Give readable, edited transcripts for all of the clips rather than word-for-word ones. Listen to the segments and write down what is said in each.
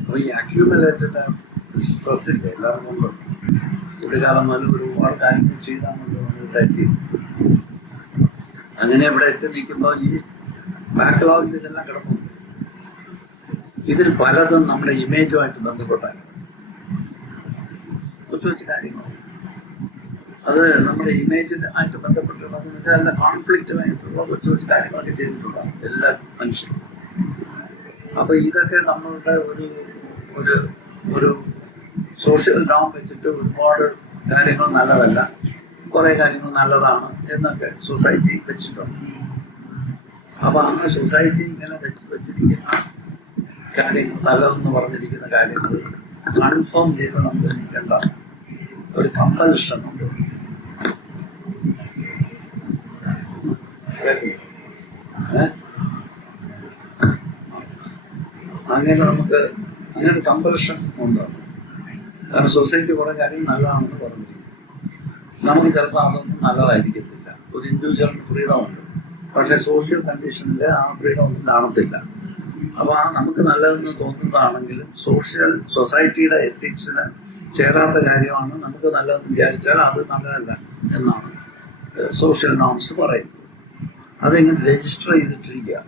അപ്പൊ ഈ accumulated stress ഇല്ലേ എല്ലാവർക്കും ഉണ്ട്. കുട്ടിക്കാലം മുതൽ ഒരുപാട് കാര്യങ്ങൾ ചെയ്താണല്ലോ ഇവിടെ എത്തി. അങ്ങനെ ഇവിടെ എത്തി നിൽക്കുമ്പോൾ ഈ ബാക്ക്ലോഗിൽ ഇതെല്ലാം കിടപ്പുണ്ട്. ഇതിൽ പലതും നമ്മുടെ ഇമേജുമായിട്ട് ബന്ധപ്പെട്ടാണ് കൊച്ചു കൊച്ചു കാര്യങ്ങൾ. അത് നമ്മുടെ ഇമേജിനായിട്ട് ബന്ധപ്പെട്ടുള്ളതെന്ന് വെച്ചാൽ നല്ല കോൺഫ്ലിക്റ്റുമായിട്ടുള്ള കൊച്ചു കൊച്ചു കാര്യങ്ങളൊക്കെ ചെയ്തിട്ടുണ്ടാകും എല്ലാ മനുഷ്യരും. അപ്പൊ ഇതൊക്കെ നമ്മളുടെ ഒരു ഒരു ഒരു സോഷ്യൽ നോം വെച്ചിട്ട് ഒരുപാട് കാര്യങ്ങൾ നല്ലതല്ല, കുറെ കാര്യങ്ങൾ നല്ലതാണ് എന്നൊക്കെ സൊസൈറ്റി വെച്ചിട്ടുണ്ട്. അപ്പൊ അങ്ങനെ സൊസൈറ്റി ഇങ്ങനെ വെച്ചിരിക്കുന്ന കാര്യങ്ങൾ നല്ലതെന്ന് പറഞ്ഞിരിക്കുന്ന കാര്യങ്ങൾ കൺഫേം ചെയ്ത് നമുക്ക് നിൽക്കേണ്ട ഒരു കമ്പൽഷൻ ഉണ്ട്. അങ്ങനെ നമുക്ക് അങ്ങനെ കമ്പൽഷൻ ഉണ്ട്. കാരണം സൊസൈറ്റി കുറെ കാര്യം നല്ലതാണെന്ന് പറഞ്ഞിരിക്കും. നമുക്ക് ചിലപ്പോൾ അതൊന്നും നല്ലതായിരിക്കത്തില്ല. ഒരു ഇൻഡിവിജ്വൽ ഫ്രീഡം ഉണ്ട്, പക്ഷെ സോഷ്യൽ കണ്ടീഷനിൽ ആ ഫ്രീഡം ഒന്നും കാണത്തില്ല. അപ്പൊ ആ നമുക്ക് നല്ലതെന്ന് തോന്നുന്നതാണെങ്കിലും സൊസൈറ്റിയുടെ എത്തിക്സിന് ചേരാത്ത കാര്യമാണ് നമുക്ക് നല്ലതെന്ന് വിചാരിച്ചാൽ അത് നല്ലതല്ല എന്നാണ് സോഷ്യൽ നോംസ് പറയുന്നത്. അതെങ്ങനെ രജിസ്റ്റർ ചെയ്തിട്ടിരിക്കുക.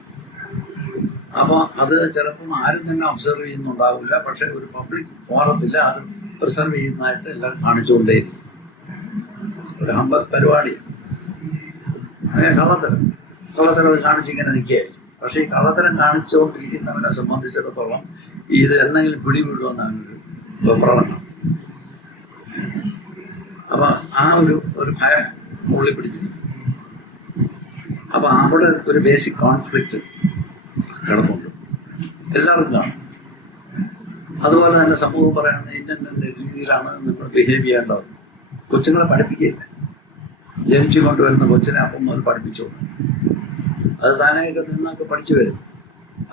അപ്പോൾ അത് ചിലപ്പം ആരും തന്നെ ഒബ്സർവ് ചെയ്യുന്നുണ്ടാവില്ല, പക്ഷെ ഒരു പബ്ലിക് ഫോറത്തിൽ അത് പ്രിസർവ് ചെയ്യുന്നതായിട്ട് എല്ലാവരും കാണിച്ചുകൊണ്ടേയിരിക്കും. ഒരു പരിപാടി അങ്ങനെ കള്ളത്തരം കാണിച്ചിങ്ങനെ നിൽക്കുകയായിരിക്കും. പക്ഷെ ഈ കള്ളത്തരം കാണിച്ചുകൊണ്ടിരിക്കുന്നവനെ സംബന്ധിച്ചിടത്തോളം ഇത് എന്തെങ്കിലും പിടിവിടുമെന്ന് അവനൊരു പ്രവണത. അപ്പൊ ആ ഒരു ഭയം ഉള്ളിൽ പിടിച്ചിരിക്കും. അപ്പൊ അവിടെ ഒരു ബേസിക് കോൺഫ്ലിക്റ്റ് കിടപ്പുണ്ട്, എല്ലാവർക്കും കാണും. അതുപോലെ തന്നെ സമൂഹം പറയുന്നത് ഇന്ന രീതിയിലാണ് നിങ്ങൾ ബിഹേവ് ചെയ്യേണ്ടത്. കൊച്ചുങ്ങളെ പഠിപ്പിക്കുകയില്ല. ജനിച്ചു കൊണ്ടുവരുന്ന കൊച്ചിനെ അപ്പം മുതൽ പഠിപ്പിച്ചോളൂ. അത് താനായൊക്കെ നിന്നൊക്കെ പഠിച്ചു വരും.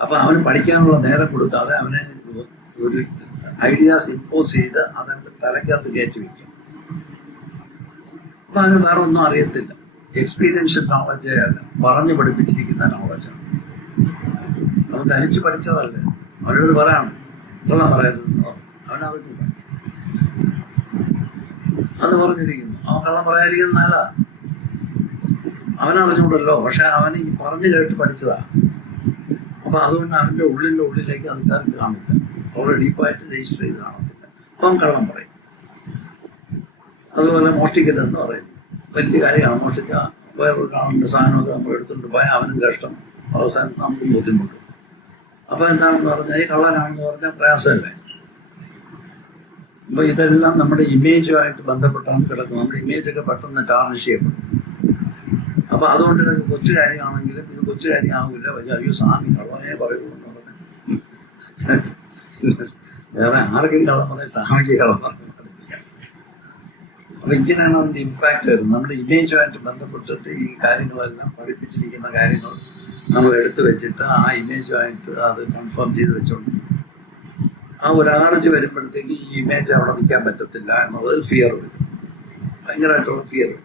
അപ്പൊ അവന് പഠിക്കാനുള്ള നേരം കൊടുക്കാതെ അവനെ ഒരു ഐഡിയാസ് ഇമ്പോസ് ചെയ്ത് അതെന്റെ തലയ്ക്കകത്ത് കയറ്റി വയ്ക്കും. അപ്പൊ അവന് വേറെ ഒന്നും അറിയത്തില്ല. എക്സ്പീരിയൻഷ്യൽ നോളജ് അല്ല, പറഞ്ഞു പഠിപ്പിച്ചിരിക്കുന്ന നോളജാണ്. അവൻ തനിച്ച് പഠിച്ചതല്ലേ. അവനോട് പറയാണ് കള്ളം പറയരുതെന്ന് പറഞ്ഞു. അവനറിയില്ല, അത് പറഞ്ഞിരിക്കുന്നു. അവൻ കള്ളം പറയാതിരിക്കുന്നത് നല്ല അവനറിഞ്ഞൂടല്ലോ, പക്ഷെ അവന് ഈ പറഞ്ഞു കേട്ട് പഠിച്ചതാ. അപ്പൊ അതുകൊണ്ട് അവന്റെ ഉള്ളിലേക്ക് ആൾക്കാർക്ക് കാണില്ല, വളരെ ഡീപ്പായിട്ട് രജിസ്റ്റർ ചെയ്ത് കാണത്തില്ല. അപ്പൊ അവൻ കള്ളം പറയും. അതുപോലെ മോഷ്ടിക്കരുതെന്ന് പറയുന്നു. വലിയ കാര്യമാണ്. മോഷ്ടിച്ച വേറൊരു കാണുന്ന സാധനമൊക്കെ നമ്മൾ എടുത്തുകൊണ്ട് പോയാൽ അവനും കഷ്ടം, അവസാനം നമുക്കും ബുദ്ധിമുട്ടും. അപ്പൊ എന്താണെന്ന് പറഞ്ഞാൽ ഈ കള്ളനാണെന്ന് പറഞ്ഞാൽ പ്രയാസമല്ലേ. അപ്പൊ ഇതെല്ലാം നമ്മുടെ ഇമേജുമായിട്ട് ബന്ധപ്പെട്ടാണ് കിടക്കുന്നത്. നമ്മുടെ ഇമേജൊക്കെ പെട്ടെന്ന് ടാർണിഷ് ചെയ്യപ്പെടും. അപ്പൊ അതുകൊണ്ട് ഇതൊക്കെ കൊച്ചു കാര്യമാണെങ്കിലും ഇത് കൊച്ചു കാര്യമാവില്ല. വലിയ അയ്യോ സ്വാമി കള്ളമേ പറയുള്ളൂ എന്ന് പറഞ്ഞാൽ വേറെ ആർക്കും കള്ളം പറയാം, സ്വാമിക്ക് കള്ളം പറയാൻ പഠിപ്പിക്കാം. അപ്പൊ ഇങ്ങനെയാണ് അതിന്റെ ഇമ്പാക്ട് വരുന്നത്. നമ്മുടെ ഇമേജുമായിട്ട് ബന്ധപ്പെട്ടിട്ട് ഈ കാര്യങ്ങളെല്ലാം പഠിപ്പിച്ചിരിക്കുന്ന കാര്യങ്ങൾ നമ്മൾ എടുത്തു വെച്ചിട്ട് ആ ഇമേജുമായിട്ട് അത് കൺഫേം ചെയ്ത് വെച്ചോണ്ട് ആ ഒരാർജ് വരുമ്പോഴത്തേക്ക് ഈ ഇമേജ് അവിടെ നിൽക്കാൻ പറ്റത്തില്ല എന്നുള്ളതിൽ ഫിയർ വരും, ഭയങ്കരമായിട്ടുള്ള ഫിയർ വരും.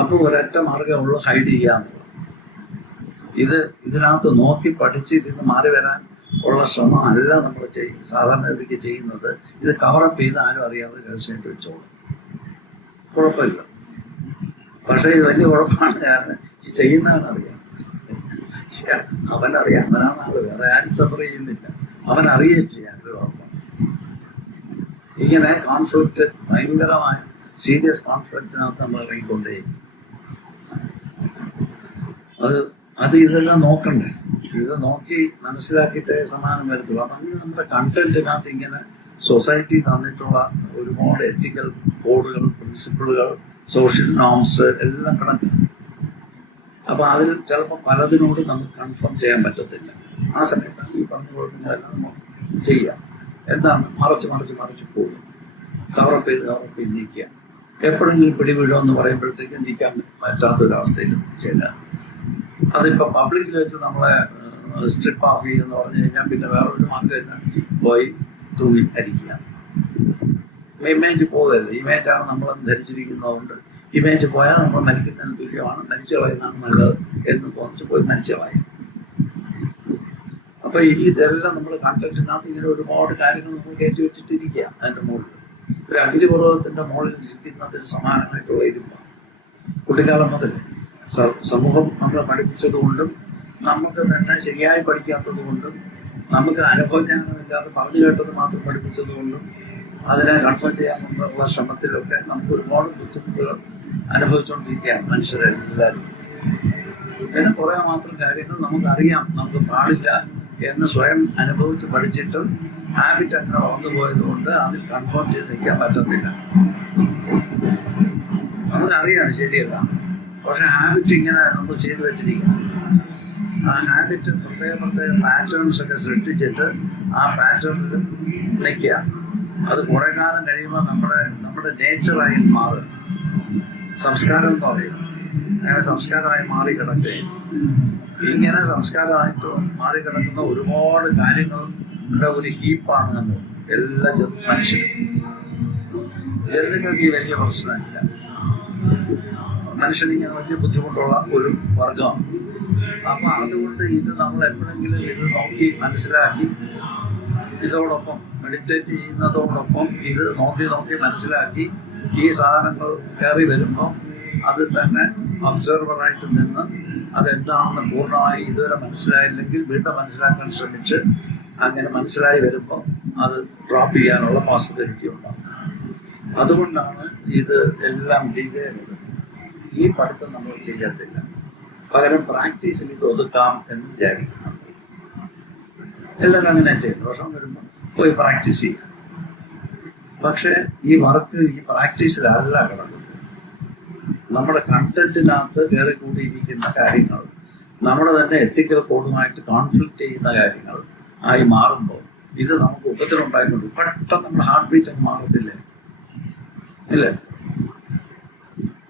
അപ്പോൾ ഒരൊറ്റ മാർഗ്ഗമുള്ളൂ, ഹൈഡ് ചെയ്യുക എന്നുള്ളത്. ഇതിനകത്ത് നോക്കി പഠിച്ച് ഇതിന് മാറി വരാൻ ഉള്ള ശ്രമം അല്ല നമ്മൾ സാധാരണ ഗതിക്ക് ചെയ്യുന്നത്. ഇത് കവറപ്പ് ചെയ്ത് ആരും അറിയാതെ രഹസ്യമായിട്ട് വെച്ചോളും, കുഴപ്പമില്ല. പക്ഷേ ഇത് വലിയ കുഴപ്പമാണ്. കാരണം ഈ ചെയ്യുന്നവനറിയാം, അവനറിയാം, അവനാണ് ആള്, വേറെ ആരും സഫർ ചെയ്യുന്നില്ല. അവൻ അറിയുകയും ചെയ്യാൻ ഇത് കുഴപ്പമാണ്. ഇങ്ങനെ കോൺഫ്ലിക്റ്റ്, ഭയങ്കരമായ സീരിയസ് കോൺഫ്ലിക്റ്റിനകത്ത് നമ്മൾ ഇറങ്ങിക്കൊണ്ടേ. അത് ഇതെല്ലാം നോക്കണ്ടേ. ഇത് നോക്കി മനസ്സിലാക്കിയിട്ടേ സമാധാനം വരത്തുള്ളൂ. അപ്പം അങ്ങനെ നമ്മുടെ കണ്ടന്റിനകത്ത് ഇങ്ങനെ സൊസൈറ്റി തന്നിട്ടുള്ള ഒരുപാട് എത്തിക്കൽ കോഡുകൾ, പ്രിൻസിപ്പിളുകൾ, സോഷ്യൽ നോംസ് എല്ലാം കിടക്കും. അപ്പൊ അതിൽ ചിലപ്പോൾ പലതിനോട് നമുക്ക് കൺഫേം ചെയ്യാൻ പറ്റത്തില്ല. ആ സമയത്താണ് ഈ പറഞ്ഞു കൊടുക്കുന്നതെല്ലാം നമുക്ക് ചെയ്യാം. എന്താണ് മറച്ച് പോകും, കവറപ്പ് ചെയ്ത് നീക്കുക. എപ്പോഴെങ്കിലും പിടിവീഴുമെന്ന് പറയുമ്പോഴത്തേക്ക് നീക്കാൻ പറ്റാത്തൊരവസ്ഥയിൽ എത്തിച്ചേരാം. അതിപ്പോൾ പബ്ലിക്കിൽ വെച്ച് നമ്മളെ സ്ട്രിപ്പ് ഓഫ് ചെയ്യുമെന്ന് പറഞ്ഞു കഴിഞ്ഞാൽ പിന്നെ വേറെ ഒരു മാർഗ്ഗമില്ല, പോയി തൂങ്ങി അരിക്കുക. ഇമേജ് പോകരുത്. ഇമേജാണ് നമ്മൾ ധരിച്ചിരിക്കുന്നതുകൊണ്ട് ഇമേജ് പോയാൽ നമ്മൾ മരിക്കുന്നതിന് തുല്യമാണ്, മരിച്ചു കളയുന്നതാണ് നല്ലത് എന്ന് തോന്നിച്ച് പോയി മരിച്ചു കളയും. അപ്പൊ ഇതെല്ലാം നമ്മൾ കണ്ടന്റിനകത്ത് ഇങ്ങനെ ഒരുപാട് കാര്യങ്ങൾ നമ്മൾ കയറ്റി വെച്ചിട്ടിരിക്കുക. അതിന്റെ മുകളിൽ ഒരു അഗ്നിപർവ്വതത്തിന്റെ മുകളിൽ ഇരിക്കുന്നതിന് സമാനമായിട്ടുള്ള ഇരുമ്പാണ്. കുട്ടിക്കാലം മുതൽ സമൂഹം നമ്മളെ പഠിപ്പിച്ചത് കൊണ്ടും നമുക്ക് തന്നെ ശരിയായി പഠിക്കാത്തത് കൊണ്ടും നമുക്ക് അനുഭവജ്ഞാനമില്ലാതെ പറഞ്ഞു കേട്ടത് മാത്രം പഠിപ്പിച്ചത് കൊണ്ടും അതിനെ കൺഫേം ചെയ്യാനുള്ള ശ്രമത്തിലൊക്കെ നമുക്ക് ഒരുപാട് ബുദ്ധിമുട്ടുകൾ അനുഭവിച്ചുകൊണ്ടിരിക്കുകയാണ് മനുഷ്യരെല്ലാവരും. പിന്നെ കുറെ മാത്രം കാര്യങ്ങൾ നമുക്കറിയാം, നമുക്ക് പാടില്ല എന്ന് സ്വയം അനുഭവിച്ച് പഠിച്ചിട്ടും ഹാബിറ്റ് അങ്ങനെ വളർന്നു പോയത് കൊണ്ട് അതിൽ കൺഫേം ചെയ്ത് നിൽക്കാൻ പറ്റത്തില്ല. നമുക്കറിയാം ശരിയല്ല, പക്ഷെ ഹാബിറ്റ് ഇങ്ങനെ നമ്മൾ ചെയ്തു വെച്ചിരിക്കണം. ആ ഹാബിറ്റ് പ്രത്യേക പാറ്റേൺസ് ഒക്കെ സൃഷ്ടിച്ചിട്ട് ആ പാറ്റേണിൽ നിൽക്കുക. അത് കുറെ കാലം കഴിയുമ്പോൾ നമ്മുടെ നേച്ചറായി മാറും. സംസ്കാരം എന്ന് പറയും, അങ്ങനെ സംസ്കാരമായി മാറിക്കിടക്കുകയും ഇങ്ങനെ സംസ്കാരമായിട്ട് മാറിക്കിടക്കുന്ന ഒരുപാട് കാര്യങ്ങളുടെ ഒരു ഹീപ്പാണ് നമ്മൾ എല്ലാ മനുഷ്യരും. ജനതയ്ക്കൊക്കെ ഈ വലിയ പ്രശ്നമില്ല. മനുഷ്യനിങ്ങനെ വലിയ ബുദ്ധിമുട്ടുള്ള ഒരു വർഗമാണ്. അപ്പൊ അതുകൊണ്ട് ഇത് നമ്മൾ എപ്പോഴെങ്കിലും ഇത് നോക്കി മനസ്സിലാക്കി, ഇതോടൊപ്പം മെഡിറ്റേറ്റ് ചെയ്യുന്നതോടൊപ്പം ഇത് നോക്കി മനസ്സിലാക്കി ഈ സാധനങ്ങൾ കയറി വരുമ്പോൾ അത് തന്നെ ഒബ്സർവറായിട്ട് നിന്ന് അതെന്താണെന്ന് പൂർണ്ണമായി ഇതുവരെ മനസ്സിലായില്ലെങ്കിൽ വീണ്ടും മനസ്സിലാക്കാൻ ശ്രമിച്ച് അങ്ങനെ മനസ്സിലായി വരുമ്പോൾ അത് ഡ്രോപ്പ് ചെയ്യാനുള്ള പോസിബിലിറ്റി ഉണ്ടാകും. അതുകൊണ്ടാണ് ഇത് എല്ലാം ഡിലേ. ഈ പഠിത്തം നമ്മൾ ചെയ്യത്തില്ല, പകരം പ്രാക്ടീസിൽ ഇത് ഒതുക്കാം എന്ന് വിചാരിക്കുന്നു. എല്ലാവരും അങ്ങനെ ചെയ്യുന്നു. വർഷം വരുമ്പോൾ പോയി പ്രാക്ടീസ് ചെയ്യാം. പക്ഷെ ഈ വർക്ക് ഈ പ്രാക്ടീസിലല്ല കിടക്കുന്നത്. നമ്മുടെ കണ്ടന്റിനകത്ത് കയറി കൂടിയിരിക്കുന്ന കാര്യങ്ങൾ, നമ്മുടെ തന്നെ എത്തിക്കൽ കോഡുമായിട്ട് കോൺഫ്ലിക്റ്റ് ചെയ്യുന്ന കാര്യങ്ങൾ ആയി മാറുമ്പോൾ ഇത് നമുക്ക് ഉപദ്രവമുണ്ടായിക്കൊണ്ട് പെട്ടെന്ന് നമ്മുടെ ഹാർട്ട് ബീറ്റ് അങ്ങ് മാറത്തില്ലേ? ഇല്ലേ?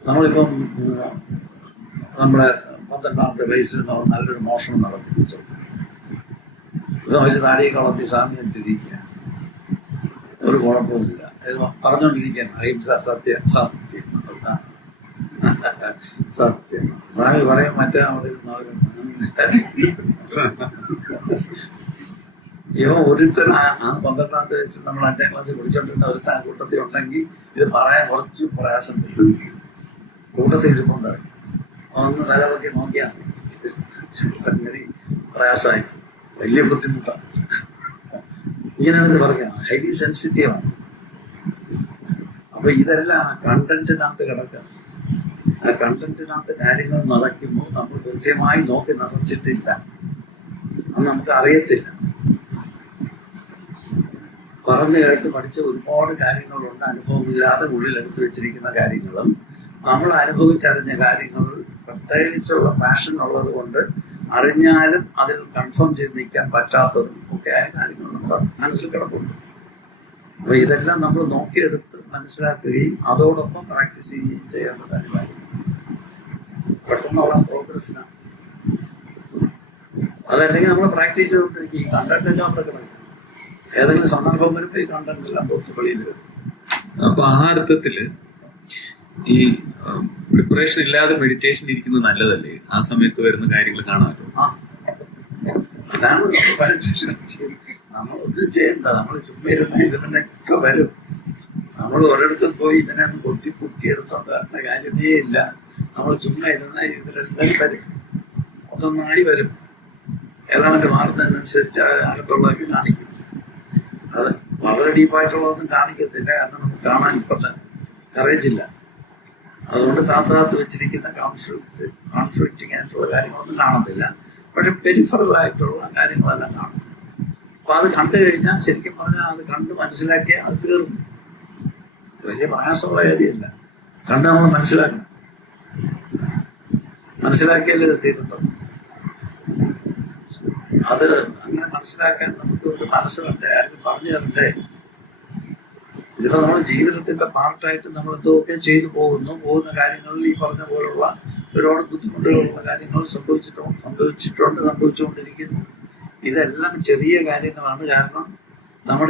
നമ്മളിപ്പം നമ്മുടെ 12ാമത്തെ വയസ്സിൽ നമ്മൾ നല്ലൊരു മോഷണം നടത്തിച്ചു, വലിയ താടിയെ കളത്തി സാമ്യത്തിരിക്കുക, ഒരു കുഴപ്പമില്ല, പറഞ്ഞുകൊണ്ടിരിക്കുകയാണ് അഹിംസ സത്യ സത്യം സത്യം. സ്വാമി പറയും മറ്റേ അവിടെ ഇവ ഒരുത്തൻ ആ 12ാമത്തെ വയസ്സിൽ നമ്മൾ 5ാം ക്ലാസ്സിൽ പഠിച്ചോണ്ടിരുന്ന ഒരുത്തൻ കൂട്ടത്തിൽ ഉണ്ടെങ്കിൽ ഇത് പറയാൻ കുറച്ച് പ്രയാസം വരും. കൂട്ടത്തിൽ ഇരിപ്പുണ്ട്, ഒന്ന് നിലവൊക്കെ നോക്കിയാൽ സംഗതി പ്രയാസമായി, വലിയ ബുദ്ധിമുട്ടാണ്. ഇങ്ങനെയാണെന്ന് പറയാം, ഹൈലി സെൻസിറ്റീവാണ്. അപ്പൊ ഇതെല്ലാം കണ്ടന്റിനകത്ത് കിടക്കാം. ആ കണ്ടന്റിനകത്ത് കാര്യങ്ങൾ നിറയ്ക്കുമ്പോൾ നമ്മൾ കൃത്യമായി നോക്കി നിറച്ചിട്ടില്ല, അത് നമുക്ക് അറിയത്തില്ല. പറഞ്ഞു കേട്ട് പഠിച്ച ഒരുപാട് കാര്യങ്ങളുണ്ട്, അനുഭവമില്ലാതെ ഉള്ളിലെടുത്ത് വെച്ചിരിക്കുന്ന കാര്യങ്ങളും നമ്മൾ അനുഭവിച്ചറിഞ്ഞ കാര്യങ്ങൾ പ്രത്യേകിച്ചുള്ള പാഷൻ ഉള്ളത് കൊണ്ട് അറിഞ്ഞാലും അതിൽ കൺഫേം ചെയ്ത് നിൽക്കാൻ പറ്റാത്തതും ഒക്കെ ആയ കാര്യങ്ങൾ നമ്മുടെ മനസ്സിൽ കിടപ്പുണ്ട്. അപ്പൊ ഇതെല്ലാം നമ്മൾ നോക്കിയെടുത്ത് മനസ്സിലാക്കുകയും അതോടൊപ്പം പ്രാക്ടീസ് ചെയ്യുകയും ചെയ്യേണ്ടത് അനിവാര്യം. പെട്ടെന്നുള്ള പ്രോഗ്രസ്സിനാണ്. അതല്ലെങ്കിൽ നമ്മൾ പ്രാക്ടീസ് ചെയ്തുകൊണ്ടിരിക്കും. ഈ കണ്ടന്റ് എല്ലാം അവിടെ കിടക്കും. ഏതെങ്കിലും സന്ദർഭം വരുമ്പോൾ ഈ കണ്ടന്റ് എല്ലാം വെളിയിൽ വരും. അപ്പൊ ആ അർത്ഥത്തില് ഈ പ്രിപ്പറേഷൻ ഇല്ലാതെ മെഡിറ്റേഷൻ ഇരിക്കുന്നത് നല്ലതല്ലേ? ആ സമയത്ത് വരുന്ന കാര്യങ്ങൾ കാണാമല്ലോ. അതാണ് നമ്മളൊന്നും ചെയ്യണ്ട. നമ്മൾ ചുമ്മാ ഇരുന്ന ഇതിനൊക്കെ വരും. നമ്മൾ ഒരിടത്തും പോയി ഇതിനെ കുത്തിയെടുത്തോണ്ട് വരുന്ന കാര്യമേ ഇല്ല. നമ്മൾ ചുമ്മാ ഇരുന്ന ഇതിലെല്ലാം വരും, ഒന്നൊന്നായി വരും. ഏതാണ്ട് മാറുന്നതിനനുസരിച്ച് അകത്തുള്ളതൊക്കെ കാണിക്കും. അത് വളരെ ഡീപ്പായിട്ടുള്ളതൊന്നും കാണിക്കത്തില്ല, കാരണം നമുക്ക് കാണാൻ ഇപ്പത്തെ കറേജ് ഇല്ല. അതുകൊണ്ട് താത്ത് വെച്ചിരിക്കുന്ന കോൺഫ്ലിക്റ്റിംഗ് ആയിട്ടുള്ള കാര്യങ്ങളൊന്നും കാണത്തില്ല. പക്ഷെ പെരിഫറൽ ആയിട്ടുള്ള കാര്യങ്ങളെല്ലാം കാണും. അപ്പൊ അത് കണ്ടു കഴിഞ്ഞാൽ ശരിക്കും പറഞ്ഞാൽ അത് കണ്ട് മനസ്സിലാക്കിയാൽ അത് തീർന്നു. വലിയ പ്രയാസമുള്ള കാര്യമില്ല. കണ്ട് നമ്മൾ മനസ്സിലാക്കണം. മനസ്സിലാക്കിയാലേ ഇത് തീരുത്തുള്ളൂ. അത് അങ്ങനെ മനസ്സിലാക്കാൻ നമുക്ക് ഒരു മനസ്സിലുണ്ട്, ആരും പറഞ്ഞു തരണ്ടേ. ഇതിപ്പോ നമ്മുടെ ജീവിതത്തിന്റെ പാർട്ടായിട്ട് നമ്മൾ എന്തൊക്കെ ചെയ്തു പോകുന്ന കാര്യങ്ങളിൽ ഈ പറഞ്ഞ പോലുള്ള ഒരുപാട് ബുദ്ധിമുട്ടുകളുള്ള കാര്യങ്ങൾ സംഭവിച്ചുകൊണ്ടിരിക്കുന്നു. ഇതെല്ലാം ചെറിയ കാര്യങ്ങളാണ്. കാരണം